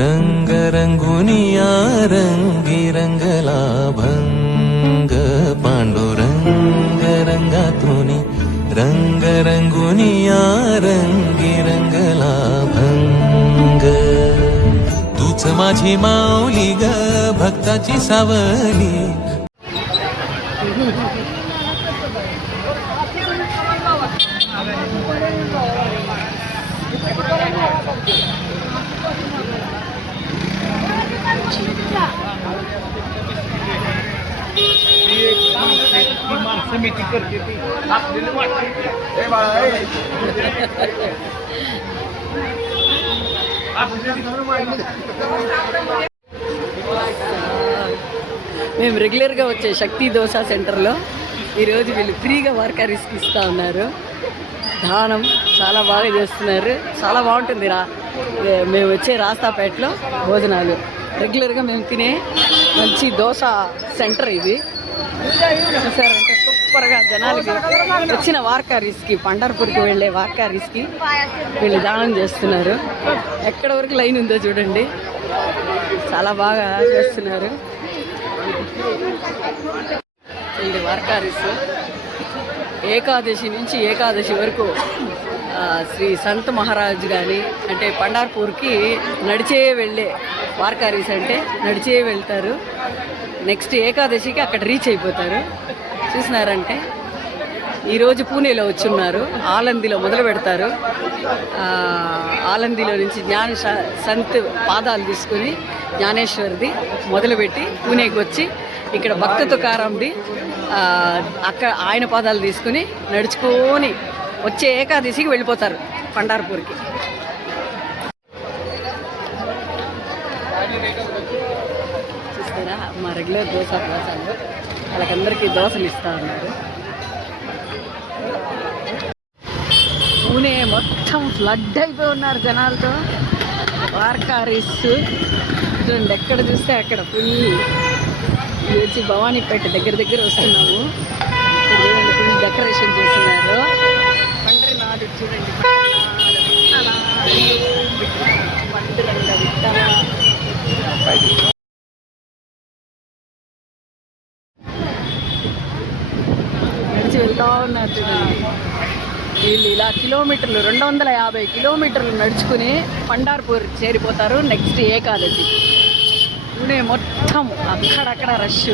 रंग रंगुनिया रंगी रंगला भंग पांडुरंग रंगातुनी रंग रंगुनिया रंगी रंगला भंग तूच माझी माऊली ग भक्ताची सावली समिती करते ती आपल्याला वाटते మేము రెగ్యులర్గా వచ్చే శక్తి దోశ సెంటర్లో ఈరోజు వీళ్ళు ఫ్రీగా వర్కర్స్కి ఇస్తూ ఉన్నారు. దానం చాలా బాగా చేస్తున్నారు. చాలా బాగుంటుంది మేము వచ్చే రాస్తాపేటలో భోజనాలు రెగ్యులర్గా మేము తినే మంచి దోశ సెంటర్ ఇది. చూసారంటే సూపర్గా జనాలకి వచ్చిన వార్కారీస్కి పండర్పూర్కి వెళ్ళే వార్కారీస్కి వీళ్ళు దానం చేస్తున్నారు. ఎక్కడ వరకు లైన్ ఉందో చూడండి, చాలా బాగా చేస్తున్నారు. వీళ్ళు వార్కారీస్ ఏకాదశి నుంచి ఏకాదశి వరకు శ్రీ సంత్ మహారాజ్ కానీ అంటే పండార్పూర్కి నడిచే వెళ్ళే వార్కారీస్ అంటే నడిచే వెళ్తారు. నెక్స్ట్ ఏకాదశికి అక్కడ రీచ్ అయిపోతారు. చూసినారంటే ఈరోజు పూణేలో వచ్చున్నారు. ఆలందిలో మొదలు పెడతారు. ఆలందిలో నుంచి సంత్ పాదాలు తీసుకుని జ్ఞానేశ్వర్ది మొదలుపెట్టి పూణేకి వచ్చి ఇక్కడ భక్త తుకారాంది అక్కడ ఆయన పాదాలు తీసుకుని నడుచుకొని వచ్చే ఏకాదశికి వెళ్ళిపోతారు పండార్పూర్కి. చూస్తారా మా రెగ్యులర్ దోశ ప్రసాదాలు వాళ్ళకందరికీ దోశలు ఇస్తూ ఉన్నారు. పూణే మొత్తం ఫ్లడ్ అయిపోయి ఉన్నారు జనాలతో. వార్కారీస్ చూడండి, ఎక్కడ చూస్తే అక్కడ ఫుల్ వచ్చి భవానీపేట దగ్గర వస్తున్నాము. చూడండి ఫుల్ డెకరేషన్ చేస్తున్నారు. పండ్రినాథ్ చూడండి, పండురంగ విత్తన నడిచి వెళ్తా ఉన్నారు. చూడండి వీళ్ళు ఇలా కిలోమీటర్లు 250 కిలోమీటర్లు నడుచుకుని పండార్పూర్ చేరిపోతారు నెక్స్ట్ ఏకాదశి. పూణే మొత్తం అక్కడక్కడ రష్,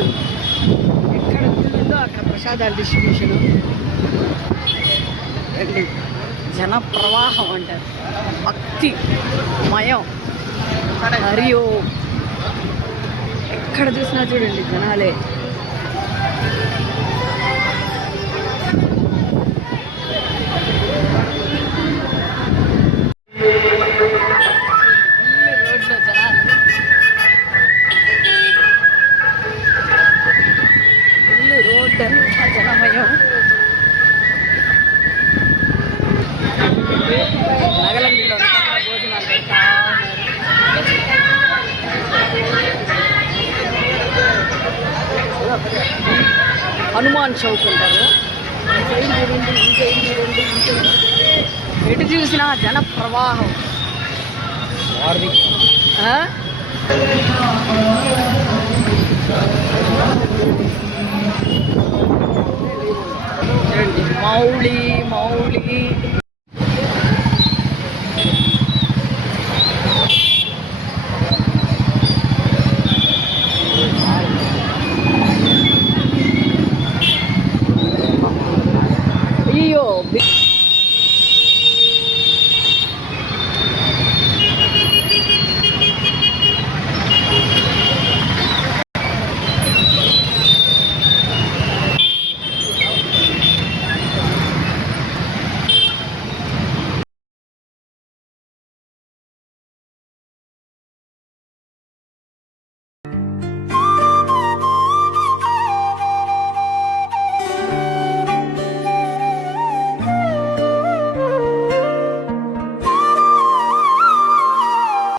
ఎక్కడ ఉంటుందో అక్కడ ప్రసాదాల డిస్ట్రిబ్యూషను, జన ప్రవాహం అంటారు, భక్తి మయం. మరియు ఎక్కడ చూసినా చూడండి జనాలే. రోడ్లో జనాలు రోడ్ అంతా జనమయం. నగలంగిలో భోజనాలు పెడతా హనుమాన్ చౌక్ ఉంటారు. ఎటు చూసినా జన ప్రవాహం. మౌళి అయ్యో